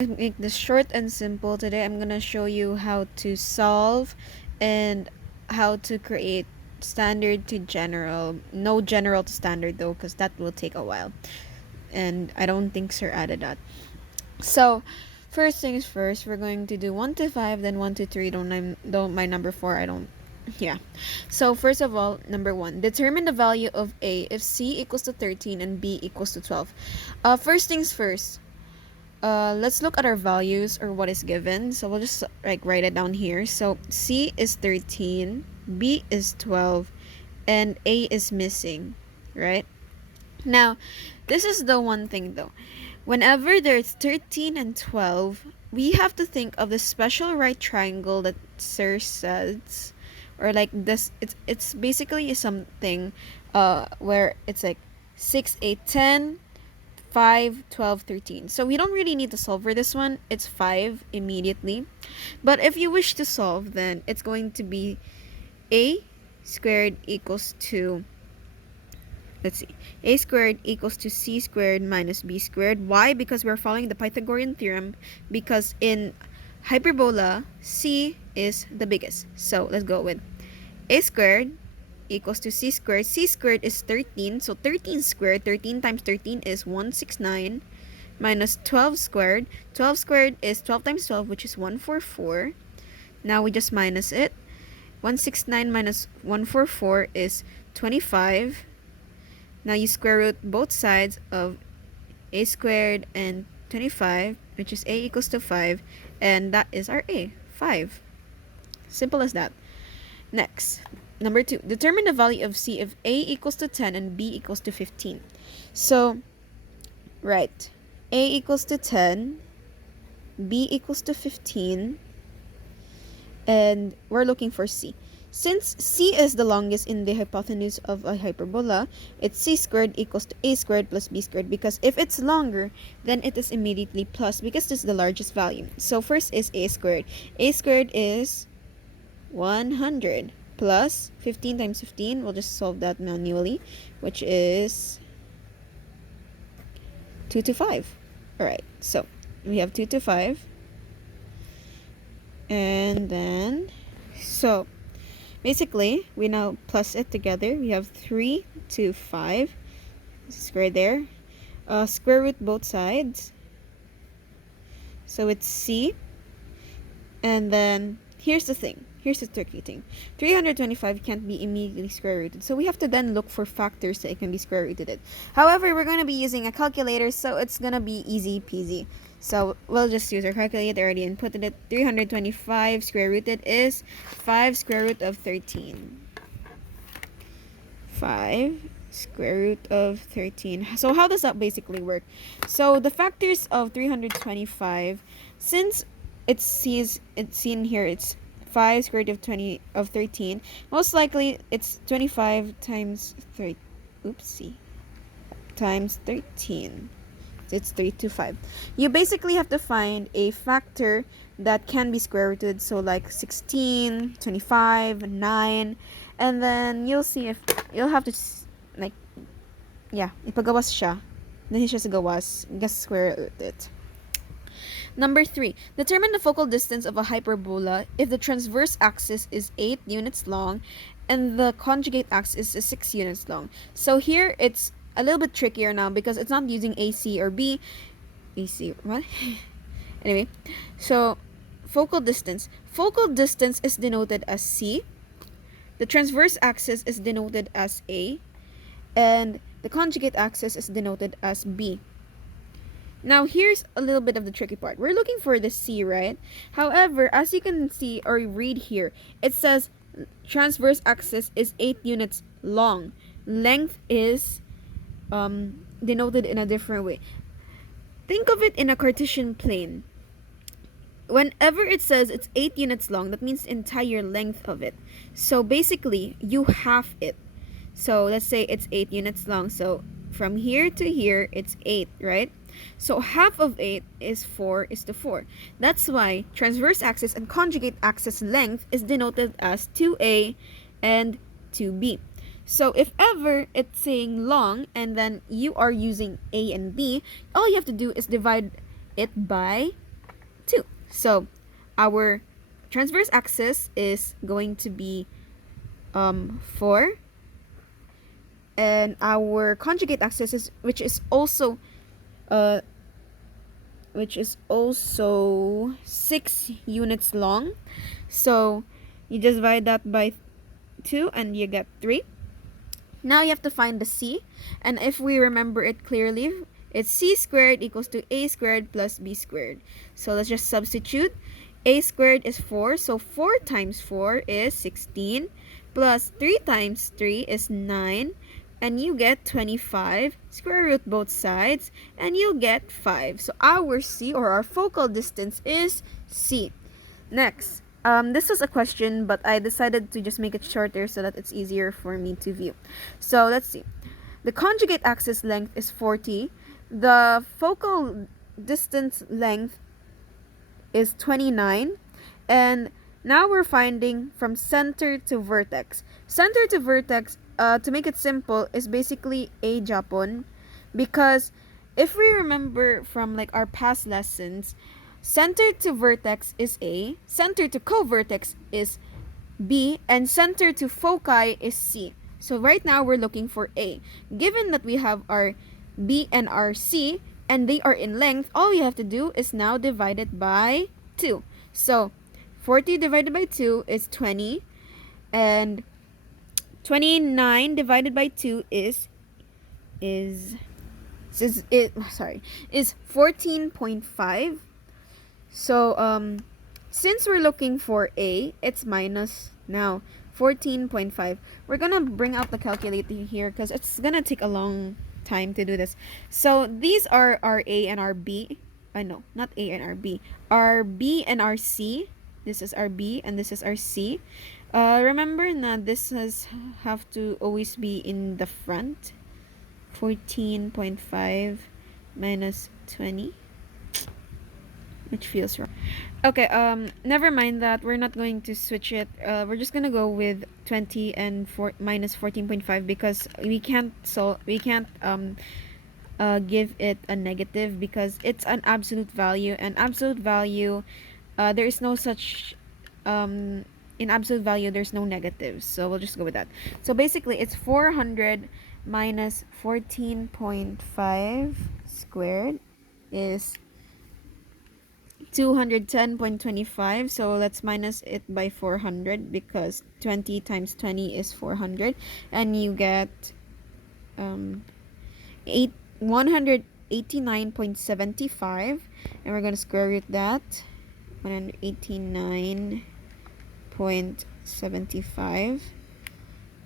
To make this short and simple, today I'm gonna show you how to solve and how to create standard to general. No general to standard though, because that will take a while. And I don't think Sir added that. So, first things first, we're going to do 1 to 5, then 1 to 3. Don't mind number 4. I don't. Yeah. So, first of all, number 1, determine the value of A if C equals to 13 and B equals to 12. First things first, let's look at our values or what is given. So we'll just like write it down here. So C is 13, B is 12, and A is missing, right? Now, this is the one thing though. Whenever there's 13 and 12, we have to think of the special right triangle that Sir says, or like this. It's basically something where it's like 6, 8, 10, 5, 12, 13. So we don't really need to solve for this one. It's 5 immediately. But if you wish to solve, then it's going to be a squared equals to, let's see, a squared equals to c squared minus b squared. Why? Because we're following the Pythagorean theorem, because in hyperbola, c is the biggest. So let's go with a squared equals to c squared. C squared is 13, so 13 squared, 13 times 13 is 169, minus 12 squared. 12 squared is 12 times 12, which is 144. Now we just minus it. 169 minus 144 is 25. Now you square root both sides of a squared and 25, which is a equals to 5, and that is our a, 5. Simple as that. Next, number 2, determine the value of C if A equals to 10 and B equals to 15. So, right, A equals to 10, B equals to 15, and we're looking for C. Since C is the longest in the hypotenuse of a hyperbola, it's C squared equals to A squared plus B squared, because if it's longer, then it is immediately plus, because this is the largest value. So first is A squared. A squared is 100 plus 15 times 15. We'll just solve that manually, which is 2 to 5. Alright, so we have 2 to 5. And then, so basically, we now plus it together. We have 3 to 5. Square there. Square root both sides. So it's C. And then, here's the thing. Here's the tricky thing. 325 can't be immediately square rooted. So we have to then look for factors that it can be square rooted. However, we're going to be using a calculator, so it's going to be easy peasy. So we'll just use our calculator. Already inputted it. 325 square rooted is 5 square root of 13. 5 square root of 13. So how does that basically work? So the factors of 325, since it's seen here, it's 5 square root of 13. Most likely it's 25 times 3. Oopsie. Times 13. So it's 3 to 5. You basically have to find a factor that can be square rooted. So like 16, 25, 9. And then you'll see if you'll have to like, yeah, ipagawas siya. Then siya sa gawas, just square root it. Number 3, determine the focal distance of a hyperbola if the transverse axis is 8 units long and the conjugate axis is 6 units long. So here it's a little bit trickier now because it's not using AC or B. AC, what? Anyway, so focal distance. Focal distance is denoted as C. The transverse axis is denoted as A. And the conjugate axis is denoted as B. Now, here's a little bit of the tricky part. We're looking for the C, right? However, as you can see or read here, it says transverse axis is 8 units long. Length is denoted in a different way. Think of it in a Cartesian plane. Whenever it says it's 8 units long, that means the entire length of it. So basically, you half it. So let's say it's 8 units long. So from here to here, it's 8, right? So half of 8 is 4 is to 4. That's why transverse axis and conjugate axis length is denoted as 2a and 2b. So if ever it's saying long and then you are using a and b, all you have to do is divide it by So our transverse axis is going to be 4, and our conjugate axis is uh which is also 6 units long. So you just divide that by 2 and you get 3. Now you have to find the c, and if we remember it clearly, it's c squared equals to a squared plus b squared. So let's just substitute. A squared is 4, so 4 times 4 is 16, plus 3 times 3 is 9, and you get 25. Square root both sides, and you get 5. So our c, or our focal distance, is c. Next, this was a question, but I decided to just make it shorter so that it's easier for me to view. So let's see. The conjugate axis length is 40. The focal distance length is 29. And now we're finding from center to vertex. Center to vertex, to make it simple, is basically A Japon. Because if we remember from like our past lessons, center to vertex is A, center to co-vertex is B, and center to foci is C. So right now we're looking for A. Given that we have our B and our C, and they are in length, all we have to do is now divide it by 2. So 40 divided by 2 is 20, and 29 divided by 2 is 14.5. So since we're looking for A, it's minus now 14.5. We're gonna bring out the calculator here because it's gonna take a long time to do this. So these are our A and our B. No, not A and our B. Our B and our C. This is our B and this is our C. Remember na this have to always be in the front. 14.5 minus 20, which feels wrong. Okay, never mind that. We're not going to switch it. We're just gonna go with 20 and minus 14.5 because we can't give it a negative because it's an absolute value, and absolute value, there is no such in absolute value there's no negatives, so we'll just go with that. So basically it's 400 minus 14.5 squared is 210.25. So let's minus it by 400 because 20 times 20 is 400, and you get 189.75, and we're going to square root that. 189.75,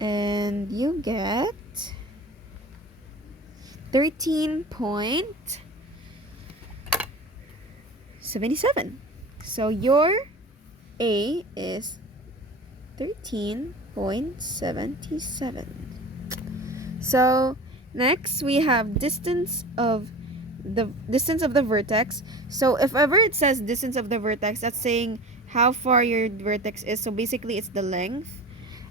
and you get 13.77. So your A is 13.77. So next we have distance of the vertex. So if ever it says distance of the vertex, that's saying how far your vertex is. So basically it's the length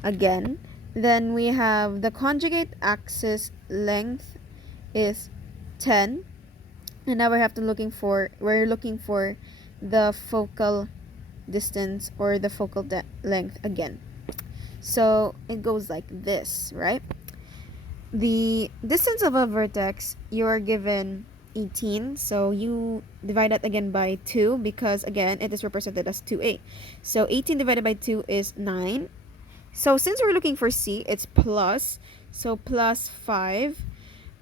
again. Then we have the conjugate axis length is 10, and now we're looking for the focal distance, or the focal length again. So it goes like this, right? The distance of a vertex, you're given 18, so you divide that again by 2 because again it is represented as 2a. So 18 divided by 2 is 9. So since we're looking for c, it's plus, so plus 5,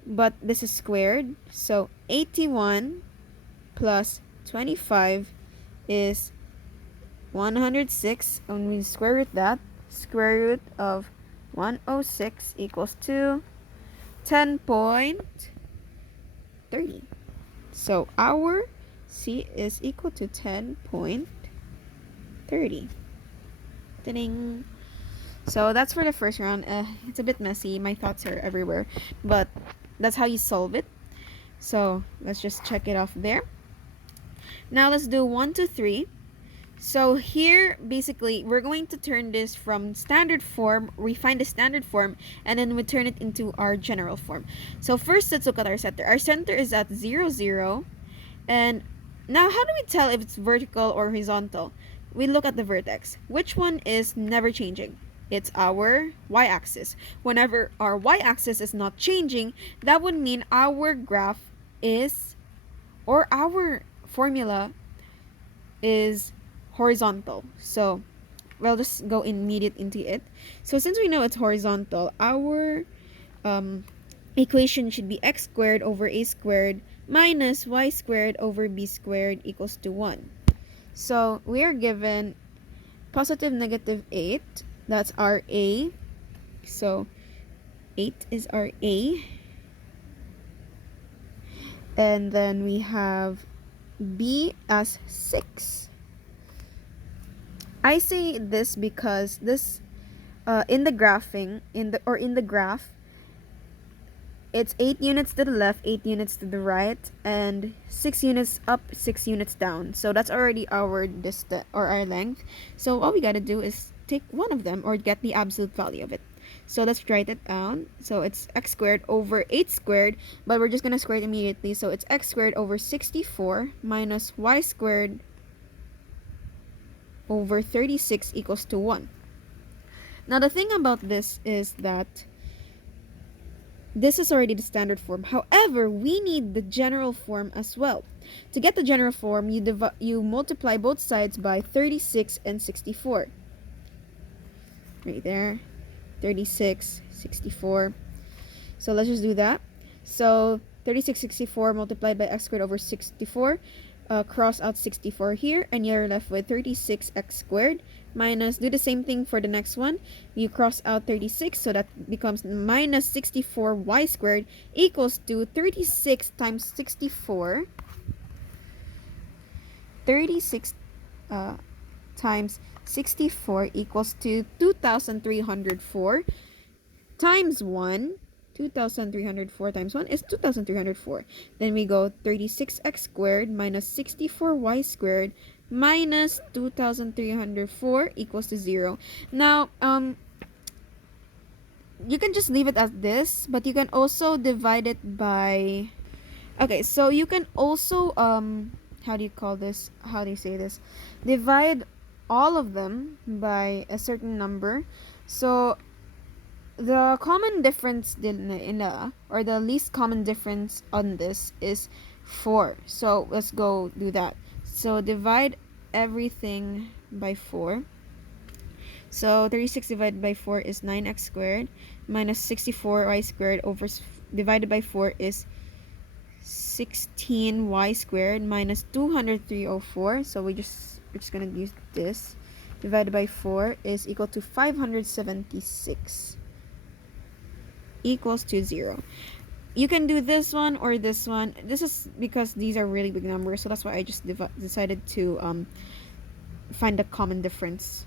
but this is squared, so 81 plus 25 is 106, and we square root that. Square root of 106 equals to 10.30. So our C is equal to 10.30. Ding. So that's for the first round. It's a bit messy. My thoughts are everywhere, but that's how you solve it. So let's just check it off there. Now let's do 1, 2, 3. So here, basically, we're going to turn this from standard form, we find the standard form, and then we turn it into our general form. So first, let's look at our center. Our center is at 0, 0, and Now, how do we tell if it's vertical or horizontal? We look at the vertex. Which one is never changing? It's our y-axis. Whenever our y-axis is not changing, that would mean our graph is, or our formula is horizontal. So we'll just go immediate into it. So since we know it's horizontal, our equation should be x squared over a squared minus y squared over b squared equals to 1. So we are given positive negative 8. That's our a. So 8 is our a. And then we have b as 6. I say this because this in the graphing in the graph, it's 8 units to the left, 8 units to the right, and 6 units up, 6 units down. So that's already our distance or our length. So all we gotta do is take one of them or get the absolute value of it. So let's write it down. So it's x squared over 8 squared, but we're just gonna square it immediately. So it's x squared over 64 minus y squared over 36 equals to 1. Now the thing about this is that this is already the standard form. However, we need the general form as well. To get the general form, you multiply both sides by 36 and 64. Right there. 36, 64. So let's just do that. So 36, 64 multiplied by x squared over 64. Cross out 64 here, and you're left with 36x squared minus, do the same thing for the next one. You cross out 36, so that becomes minus 64y squared equals to 36 times 64. 36 times 64 equals to 2,304 times 1. 2,304 times 1 is 2,304. Then we go 36x squared minus 64y squared minus 2,304 equals to 0. Now, you can just leave it as this, but you can also divide it by... Okay, so you can also, how do you call this? How do you say this? Divide all of them by a certain number. So the common difference or the least common difference on this is 4. So let's go do that. So divide everything by 4. So 36 divided by 4 is 9x squared minus 64y squared over divided by 4 is 16y squared minus 20304. So we're just gonna use this. Divided by 4 is equal to 576 equals to 0. You can do this one or this one. This is because these are really big numbers, so that's why I just decided to find the common difference.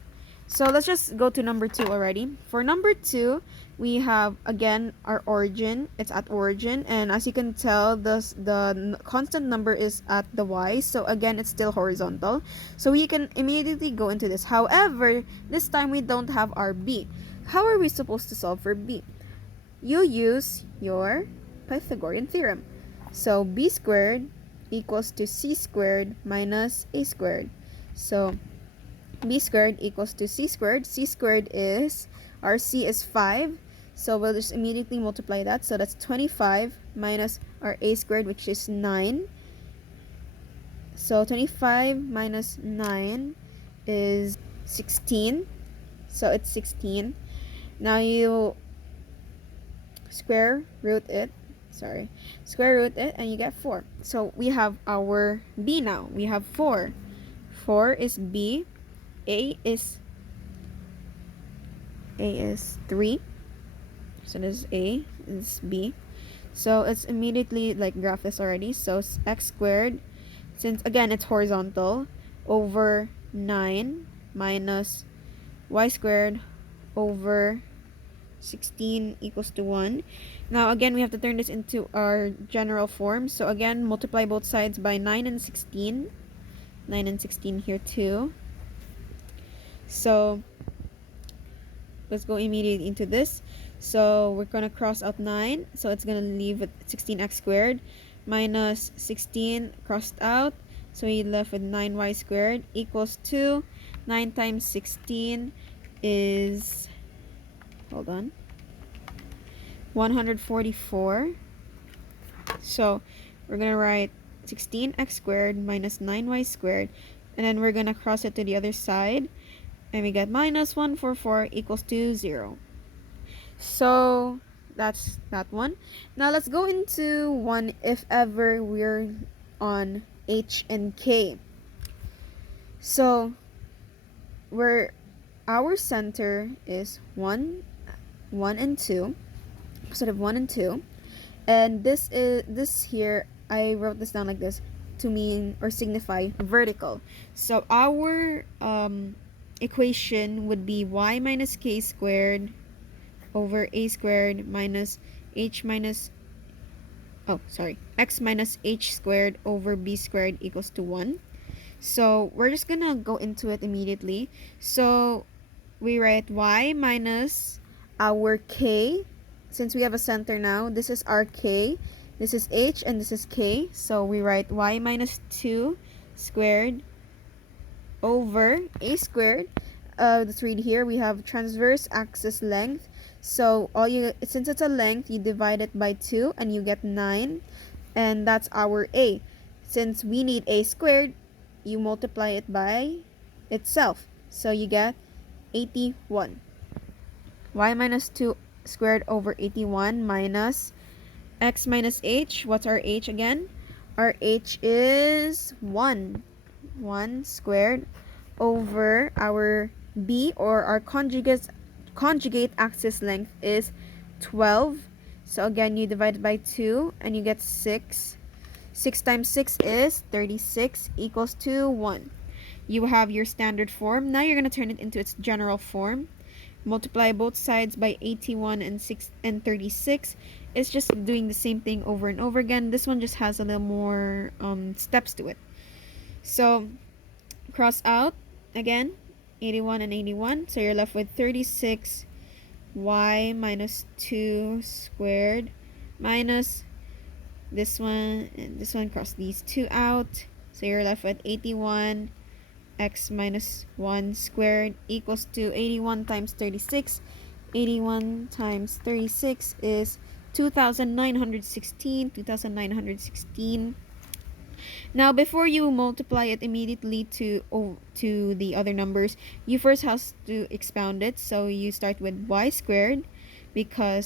So let's just go to number 2 already. For number 2, we have again our origin. It's at origin, and as you can tell, the constant number is at the y. So again, it's still horizontal. So we can immediately go into this. However, this time we don't have our b. How are we supposed to solve for b? You use your Pythagorean theorem. So b squared equals to c squared minus a squared. So b squared equals to c squared. C squared is, our c is 5. So we'll just immediately multiply that. So that's 25 minus our a squared, which is 9. So 25 minus 9 is 16. So it's 16. Now you square root it, and you get 4. So we have our b now. We have 4. 4 is b. A is 3. So this is a, this is b. So it's immediately like graph this already. So x squared, since again it's horizontal, over 9 minus y squared over 16 equals to 1. Now again, we have to turn this into our general form. So again, multiply both sides by 9 and 16. 9 and 16 here too. So let's go immediately into this. So we're going to cross out 9. So it's going to leave at 16x squared minus 16 crossed out. So we left with 9y squared equals to 9 times 16 is, hold on, 144. So we're going to write 16x squared minus 9y squared, and then we're going to cross it to the other side, and we get minus 144 equals to 0. So that's that one. Now let's go into one if ever we're on h and k. So where our center is 1 and 2, sort of 1 and 2, and this here, I wrote this down like this to mean or signify vertical. So our equation would be y minus k squared over a squared minus h minus x minus h squared over b squared equals to 1. So we're just gonna go into it immediately. So we write y minus our k. Since we have a center now, this is our k, this is h, and this is k. So we write y minus 2 squared over a squared. Let's read here. We have transverse axis length. So since it's a length, you divide it by 2 and you get 9. And that's our a. Since we need a squared, you multiply it by itself. So you get 81. Y minus 2 squared over 81 minus x minus h. What's our h again? Our h is 1. 1 squared over our b, or our conjugate axis length, is 12. So again, you divide it by 2 and you get 6. 6 times 6 is 36 equals to 1. You have your standard form. Now you're going to turn it into its general form. Multiply both sides by 81 and 36. It's just doing the same thing over and over again. This one just has a little more steps to it. So cross out again 81 and 81. So you're left with 36 y minus 2 squared minus this one and this one. Cross these two out. So you're left with 81 x minus 1 squared equals to 81 times 36. 81 times 36 is 2,916. 2,916. Now, before you multiply it immediately to the other numbers, you first have to expound it. So you start with y squared, because